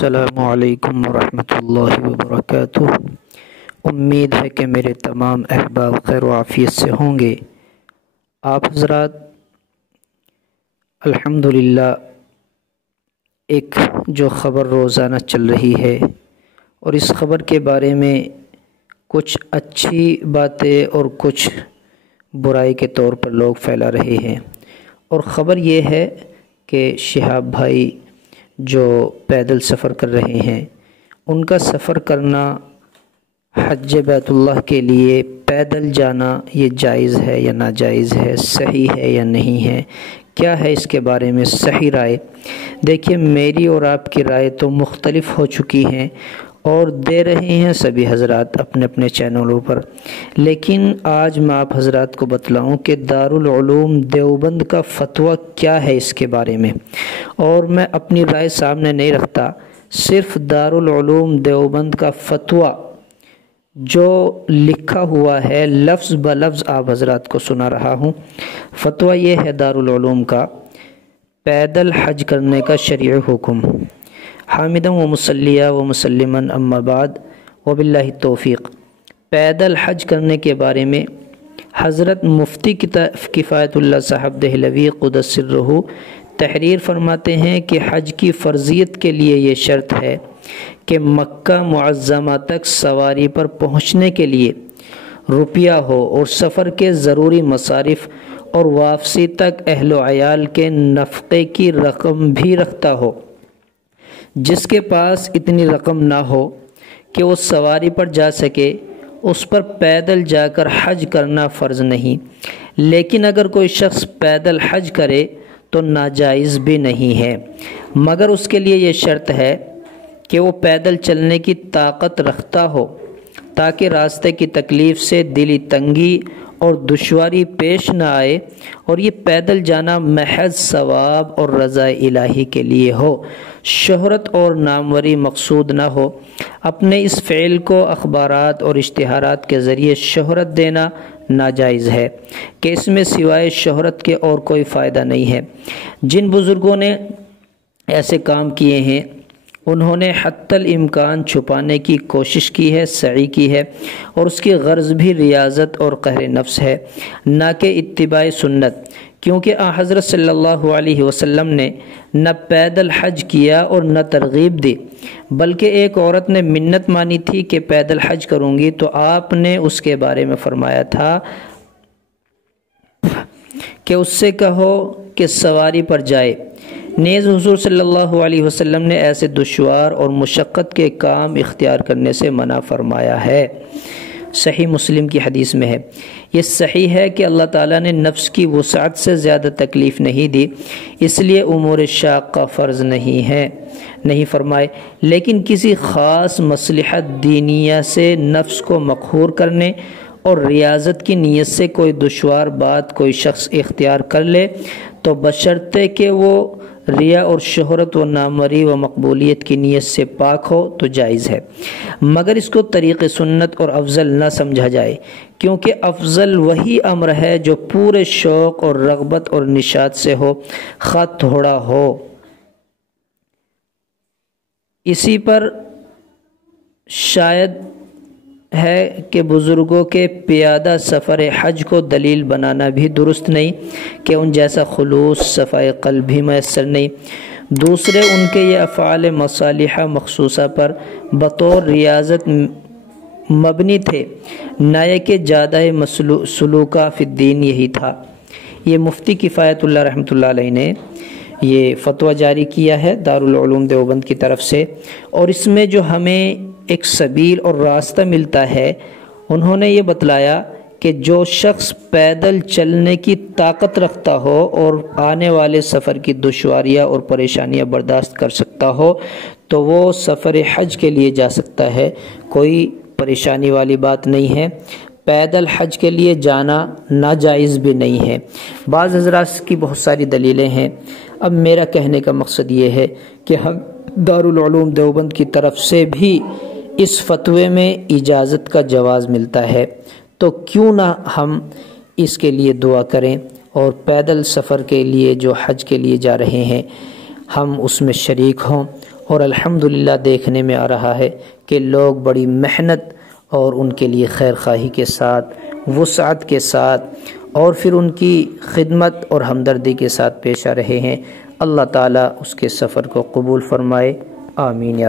السلام علیکم ورحمۃ اللہ وبرکاتہ۔ امید ہے کہ میرے تمام احباب خیر و عافیت سے ہوں گے۔ آپ حضرات الحمدللہ ایک جو خبر روزانہ چل رہی ہے اور اس خبر کے بارے میں کچھ اچھی باتیں اور کچھ برائی کے طور پر لوگ پھیلا رہے ہیں، اور خبر یہ ہے کہ شہاب بھائی جو پیدل سفر کر رہے ہیں، ان کا سفر کرنا حج بیت اللہ کے لیے پیدل جانا یہ جائز ہے یا ناجائز ہے، صحیح ہے یا نہیں ہے، کیا ہے اس کے بارے میں صحیح رائے؟ دیکھیے، میری اور آپ کی رائے تو مختلف ہو چکی ہیں اور دے رہے ہیں سبھی حضرات اپنے اپنے چینلوں پر، لیکن آج میں آپ حضرات کو بتلاؤں کہ دارالعلوم دیوبند کا فتویٰ کیا ہے اس کے بارے میں، اور میں اپنی رائے سامنے نہیں رکھتا، صرف دارالعلوم دیوبند کا فتویٰ جو لکھا ہوا ہے لفظ بلفظ آپ حضرات کو سنا رہا ہوں۔ فتویٰ یہ ہے دارالعلوم کا: پیدل حج کرنے کا شرعی حکم، حامداً و مصلیٰ و مسلماً اما بعد وباللہ التوفیق۔ پیدل حج کرنے کے بارے میں حضرت مفتی کفایت اللہ صاحب دہلوی قدس سرہ تحریر فرماتے ہیں کہ حج کی فرضیت کے لیے یہ شرط ہے کہ مکہ معظمہ تک سواری پر پہنچنے کے لیے روپیہ ہو اور سفر کے ضروری مصارف اور واپسی تک اہل و عیال کے نفقے کی رقم بھی رکھتا ہو۔ جس کے پاس اتنی رقم نہ ہو کہ وہ سواری پر جا سکے، اس پر پیدل جا کر حج کرنا فرض نہیں، لیکن اگر کوئی شخص پیدل حج کرے تو ناجائز بھی نہیں ہے، مگر اس کے لیے یہ شرط ہے کہ وہ پیدل چلنے کی طاقت رکھتا ہو، تاکہ راستے کی تکلیف سے دلی تنگی اور دشواری پیش نہ آئے، اور یہ پیدل جانا محض ثواب اور رضا الہی کے لیے ہو، شہرت اور ناموری مقصود نہ ہو۔ اپنے اس فعل کو اخبارات اور اشتہارات کے ذریعے شہرت دینا ناجائز ہے کہ اس میں سوائے شہرت کے اور کوئی فائدہ نہیں ہے۔ جن بزرگوں نے ایسے کام کیے ہیں، انہوں نے حتی الامکان چھپانے کی کوشش کی ہے، سعی کی ہے، اور اس کی غرض بھی ریاضت اور قہر نفس ہے، نہ کہ اتباع سنت، کیونکہ حضرت صلی اللہ علیہ وسلم نے نہ پیدل حج کیا اور نہ ترغیب دی، بلکہ ایک عورت نے منت مانی تھی کہ پیدل حج کروں گی، تو آپ نے اس کے بارے میں فرمایا تھا کہ اس سے کہو کہ سواری پر جائے۔ نیز حضور صلی اللہ علیہ وسلم نے ایسے دشوار اور مشقت کے کام اختیار کرنے سے منع فرمایا ہے۔ صحیح مسلم کی حدیث میں ہے۔ یہ صحیح ہے کہ اللہ تعالیٰ نے نفس کی وسعت سے زیادہ تکلیف نہیں دی، اس لیے امور شاقہ فرض نہیں فرمائے، لیکن کسی خاص مصلحت دینیہ سے نفس کو مقہور کرنے اور ریاضت کی نیت سے کوئی دشوار بات کوئی شخص اختیار کر لے تو بشرطے کہ وہ ریا اور شہرت و ناموری و مقبولیت کی نیت سے پاک ہو تو جائز ہے، مگر اس کو طریق سنت اور افضل نہ سمجھا جائے، کیونکہ افضل وہی امر ہے جو پورے شوق اور رغبت اور نشاط سے ہو، خواہ تھوڑا ہو۔ اسی پر شاید ہے کہ بزرگوں کے پیادہ سفر حج کو دلیل بنانا بھی درست نہیں کہ ان جیسا خلوص صفائی قلب بھی میسر نہیں۔ دوسرے ان کے یہ افعال مصالحہ مخصوصہ پر بطور ریاضت مبنی تھے، نہ کہ جادہ سلوکہ فی الدین یہی تھا۔ یہ مفتی کفایت اللہ رحمۃ اللہ علیہ نے یہ فتویٰ جاری کیا ہے دارالعلوم دیوبند کی طرف سے، اور اس میں جو ہمیں ایک سبیل اور راستہ ملتا ہے، انہوں نے یہ بتلایا کہ جو شخص پیدل چلنے کی طاقت رکھتا ہو اور آنے والے سفر کی دشواریاں اور پریشانیاں برداشت کر سکتا ہو تو وہ سفر حج کے لیے جا سکتا ہے، کوئی پریشانی والی بات نہیں ہے۔ پیدل حج کے لیے جانا ناجائز بھی نہیں ہے۔ بعض حضرات کی بہت ساری دلیلیں ہیں۔ اب میرا کہنے کا مقصد یہ ہے کہ ہم دارالعلوم دیوبند کی طرف سے بھی اس فتوے میں اجازت کا جواز ملتا ہے، تو کیوں نہ ہم اس کے لیے دعا کریں اور پیدل سفر کے لیے جو حج کے لیے جا رہے ہیں ہم اس میں شریک ہوں اور الحمدللہ دیکھنے میں آ رہا ہے کہ لوگ بڑی محنت اور ان کے لیے خیر خواہی کے ساتھ، وسعت کے ساتھ، اور پھر ان کی خدمت اور ہمدردی کے ساتھ پیش آ رہے ہیں۔ اللہ تعالیٰ اس کے سفر کو قبول فرمائے، آمین یا رب۔